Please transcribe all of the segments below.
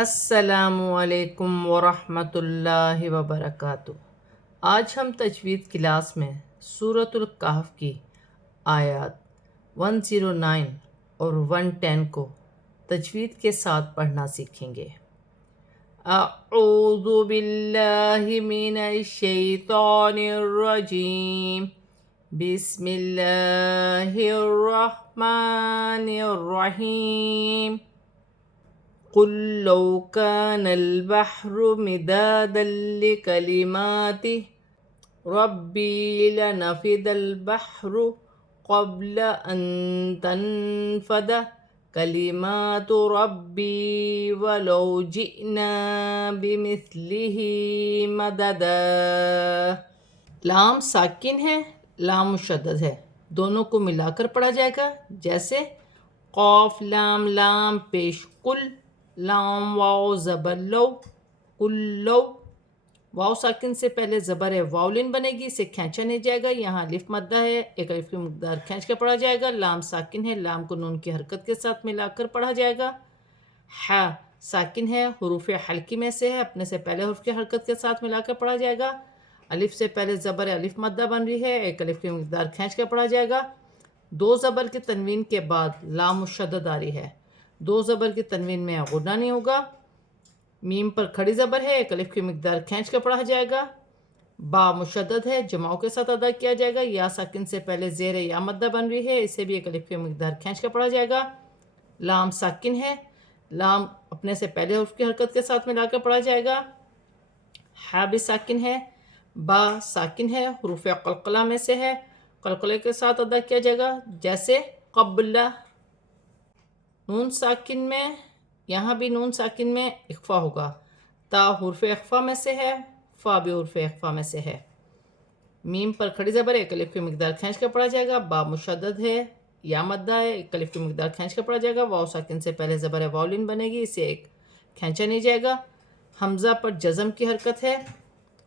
السلام علیکم ورحمۃ اللہ وبرکاتہ۔ آج ہم تجوید کلاس میں سورۃ الکہف کی آیات 109 اور 110 کو تجوید کے ساتھ پڑھنا سیکھیں گے۔ اعوذ باللہ من الشیطان الرجیم، بسم اللہ الرحمن الرحیم۔ قل لو كان البحر مدادا لكلمات ربي لنفد البحر قبل أن تنفد كلمات ربي ولو جئنا بمثله مددا۔ لام ساکن ہے، لام مشدد ہے، دونوں کو ملا کر پڑھا جائے گا، جیسے قوف لام لام پیش کل، لام واو زبر لو، کلو۔ واو ساکن سے پہلے زبر ہے، واولن بنے گی، اسے کھینچا نہیں جائے گا، یہاں الف مدہ ہے، ایک الف کی مقدار کھینچ کے پڑھا جائے گا۔ لام ساکن ہے، لام کو نون کی حرکت کے ساتھ ملا کر پڑھا جائے گا۔ ح ساکن ہے، حروف حلقی میں سے ہے، اپنے سے پہلے حرف کی حرکت کے ساتھ ملا کر پڑھا جائے گا۔ الف سے پہلے زبر ہے، الف مدہ بن رہی ہے، ایک الف کی مقدار کھینچ کے پڑھا جائے گا۔ دو زبر کی تنوین کے بعد لام مشدد آ رہی ہے، دو زبر کی تنوین میں غنہ نہیں ہوگا۔ میم پر کھڑی زبر ہے، ایک الف کی مقدار کھینچ کر پڑھا جائے گا۔ با مشدد ہے، جماؤں کے ساتھ ادا کیا جائے گا۔ یا ساکن سے پہلے زیر یا مدہ بن رہی ہے، اسے بھی ایک الف کی مقدار کھینچ کر پڑھا جائے گا۔ لام ساکن ہے، لام اپنے سے پہلے حرف کی حرکت کے ساتھ ملا کر پڑھا جائے گا۔ ہا بھی ساکن ہے، با ساکن ہے، حروف قلقلہ میں سے ہے، قلقلے کے ساتھ ادا کیا جائے گا، جیسے قبل۔ نون ساکن میں، یہاں بھی نون ساکن میں اخفا ہوگا، تا حرف اخفا میں سے ہے، فا بھی حرف اخفا میں سے ہے۔ میم پر کھڑی زبر ہے، ایک الف کی مقدار کھینچ کر پڑھا جائے گا۔ با مشدد ہے، یا مدہ ہے، ایک الف کی مقدار کھینچ کر پڑھا جائے گا۔ واو ساکن سے پہلے زبر ہے، واولین بنے گی، اسے ایک کھینچا نہیں جائے گا۔ حمزہ پر جزم کی حرکت ہے،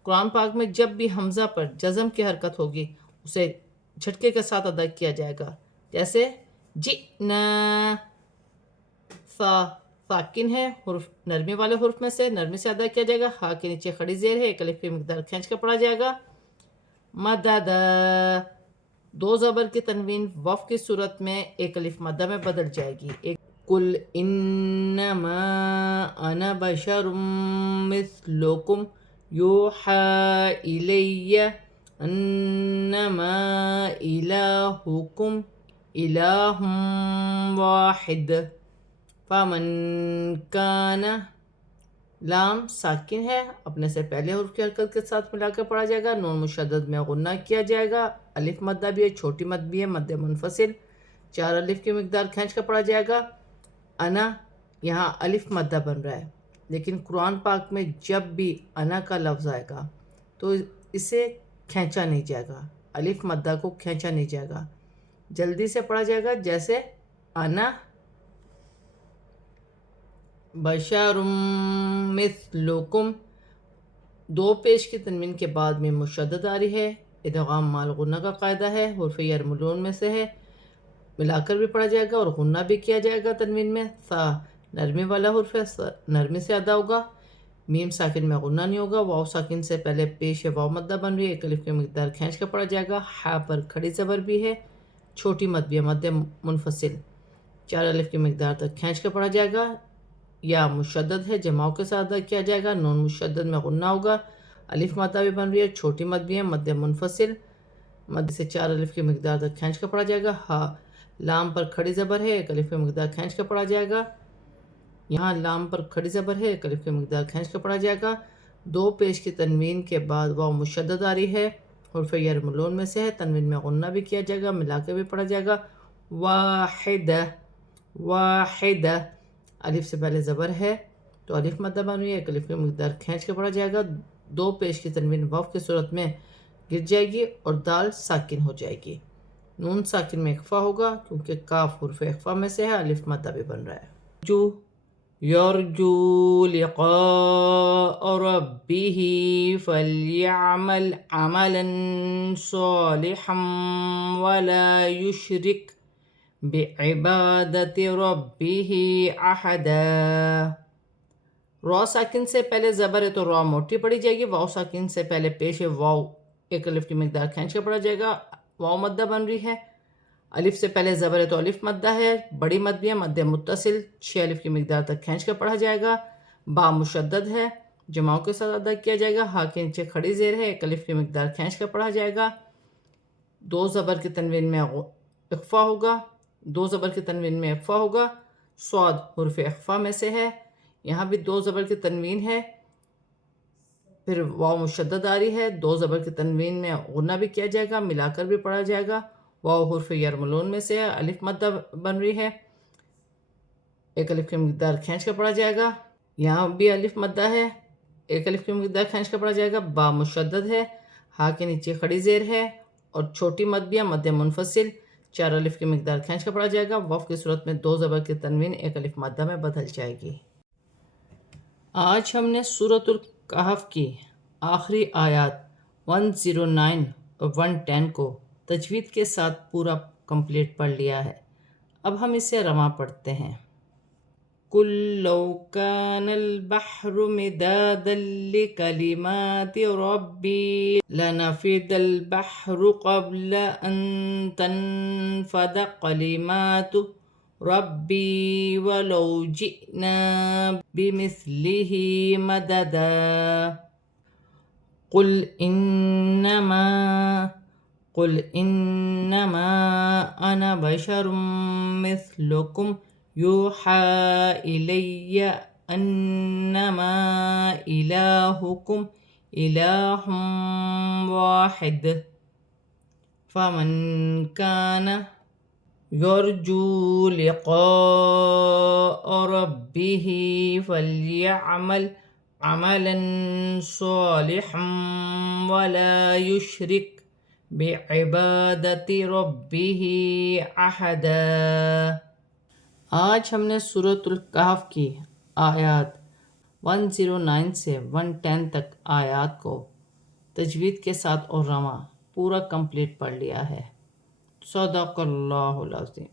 قرآن پاک میں جب بھی حمزہ پر جزم کی حرکت ہوگی اسے جھٹکے کے ساتھ ادا کیا جائے گا، جیسے جئنا۔ ساکن ہے، حرف نرمی والے حرف میں سے، نرمی سے ادا کیا جائے گا۔ ہا کے نیچے کھڑی زیر ہے، ایک الف کی مقدار کھینچ کر پڑھا جائے گا۔ مدد، دو زبر کی تنوین وف کی صورت میں ایک الف مدہ میں بدل جائے گی۔ قل انما انا بشر مثلکم یوحی الی انما الہکم الہ واحد فمن کان۔ لام ساکن ہے، اپنے سے پہلے حرف کی حرکت کے ساتھ ملا کر پڑھا جائے گا۔ نون مشدد میں غنہ کیا جائے گا، الف مدہ بھی ہے، چھوٹی مد بھی ہے، مد منفصل، چار الف کی مقدار کھینچ کر پڑھا جائے گا۔ انا، یہاں الف مدہ بن رہا ہے، لیکن قرآن پاک میں جب بھی انا کا لفظ آئے گا تو اسے کھینچا نہیں جائے گا، الف مدہ کو کھینچا نہیں جائے گا، جلدی سے پڑھا جائے گا، جیسے انا بشر مثلکم۔ دو پیش کی تنوین کے بعد میں مشدد آ رہی ہے، ادغام مال غنہ کا قاعدہ ہے، حرف یرملون میں سے ہے، ملا کر بھی پڑھا جائے گا اور غنہ بھی کیا جائے گا تنوین میں۔ سا نرمی والا حرف ہے، نرمی سے ادا ہوگا، میم ساکن میں غنہ نہیں ہوگا۔ واو ساکن سے پہلے پیش واو مدہ بن رہی ہے، ایک الف کی مقدار کھینچ کر پڑھا جائے گا۔ ہا پر کھڑی زبر بھی ہے، چھوٹی مد بھی ہے، مد منفصل، چار الف کی مقدار تک کھینچ کر پڑھا جائے گا۔ یا مشدد ہے، جماؤں کے ساتھ ادا کیا جائے گا، نون مشدد میں غنہ ہوگا، الف مدہ بھی بن رہی ہے، چھوٹی مد بھی ہے، مد منفصل، مد سے چار الف کی مقدار تک کھینچ کر پڑھا جائے گا۔ ہا لام پر کھڑی زبر ہے، ایک الف کی مقدار کھینچ کر پڑھا جائے گا، یہاں لام پر کھڑی زبر ہے، ایک الف کی مقدار کھینچ کر پڑھا جائے گا۔ دو پیش کی تنوین کے بعد واو مشدد آ رہی ہے، حرف یرملون میں سے ہے، تنوین میں غنہ بھی کیا جائے گا، ملا کے بھی پڑھا جائے گا۔ واحدہ، واحدہ، الف سے پہلے زبر ہے تو الف مدہ بن رہی ہے، ایک الف کی مقدار کھینچ کے پڑھا جائے گا، دو پیش کی تنوین وف کی صورت میں گر جائے گی اور دال ساکن ہو جائے گی۔ نون ساکن میں اخفا ہوگا کیونکہ کاف حرف اخفا میں سے ہے، الف مدہ بھی بن رہا ہے۔ جو یرجو لقاء ربہ فلیعمل عملا صالحا ولا یشرک بعبادت ربہ احدا۔ را ساکن سے پہلے زبر ہے تو را موٹی پڑھی جائے گی، واؤ ساکن سے پہلے پیش ہے واؤ، ایک الف کی مقدار کھینچ کے پڑھا جائے گا، واؤ مدہ بن رہی ہے۔ الف سے پہلے زبر ہے تو الف مدہ ہے، بڑی مد بھی ہے، مد متصل، 6 الف کی مقدار تک کھینچ کے پڑھا جائے گا۔ با مشدد ہے، جماؤں کے ساتھ ادا کیا جائے گا، ہا کے نیچے کھڑی زیر ہے، ایک الف کی مقدار کھینچ کے پڑھا جائے گا۔ 2 زبر کی تنوین میں اخفا ہوگا، 2 زبر کی تنوین میں اخفا ہوگا، صاد حرف اخفا میں سے ہے، یہاں بھی 2 زبر کی تنوین ہے، پھر واو مشدد آ رہی ہے، 2 زبر کی تنوین میں غنہ بھی کیا جائے گا، ملا کر بھی پڑھا جائے گا۔ واو حرف یرملون میں سے ہے، الف مدہ بن رہی ہے، ایک الف کی مقدار کھینچ کر پڑھا جائے گا، یہاں بھی الف مدہ ہے، ایک الف کی مقدار کھینچ کر پڑھا جائے گا۔ با مشدد ہے، ہا کے نیچے کھڑی زیر ہے اور چھوٹی مد بھی ہے، مد منفصل، 4 الف کی مقدار کھینچ کر پڑھا جائے گا۔ وقف کی صورت میں 2 زبر کی تنوین ایک الف مدہ میں بدل جائے گی۔ آج ہم نے سورۃ الکہف کی آخری آیات 109 اور 110 کو تجوید کے ساتھ پورا کمپلیٹ پڑھ لیا ہے، اب ہم اسے رواں پڑھتے ہیں۔ قُل لَوْ كَانَ الْبَحْرُ مِدَادًا لِكَلِمَاتِ رَبِّي لَنَفِدَ الْبَحْرُ قَبْلَ أَن تَنفَدَ كَلِمَاتُ رَبِّي وَلَوْ جِئْنَا بِمِثْلِهِ مَدَدًا قُلْ إِنَّمَا أَنَا بَشَرٌ مِثْلُكُمْ يُوحَىٰ إِلَيَّ أَنَّمَا إِلَٰهُكُمْ إِلَٰهٌ وَاحِدٌ فَمَن كَانَ يَرْجُو لِقَاءَ رَبِّهِ فَلْيَعْمَلْ عَمَلًا صَالِحًا وَلَا يُشْرِكْ بِعِبَادَةِ رَبِّهِ أَحَدًا۔ آج ہم نے سورۃ الکہف کی آیات 109 سے 110 تک آیات کو تجوید کے ساتھ اور رواں پورا کمپلیٹ پڑھ لیا ہے۔ صدق اللہ العظیم۔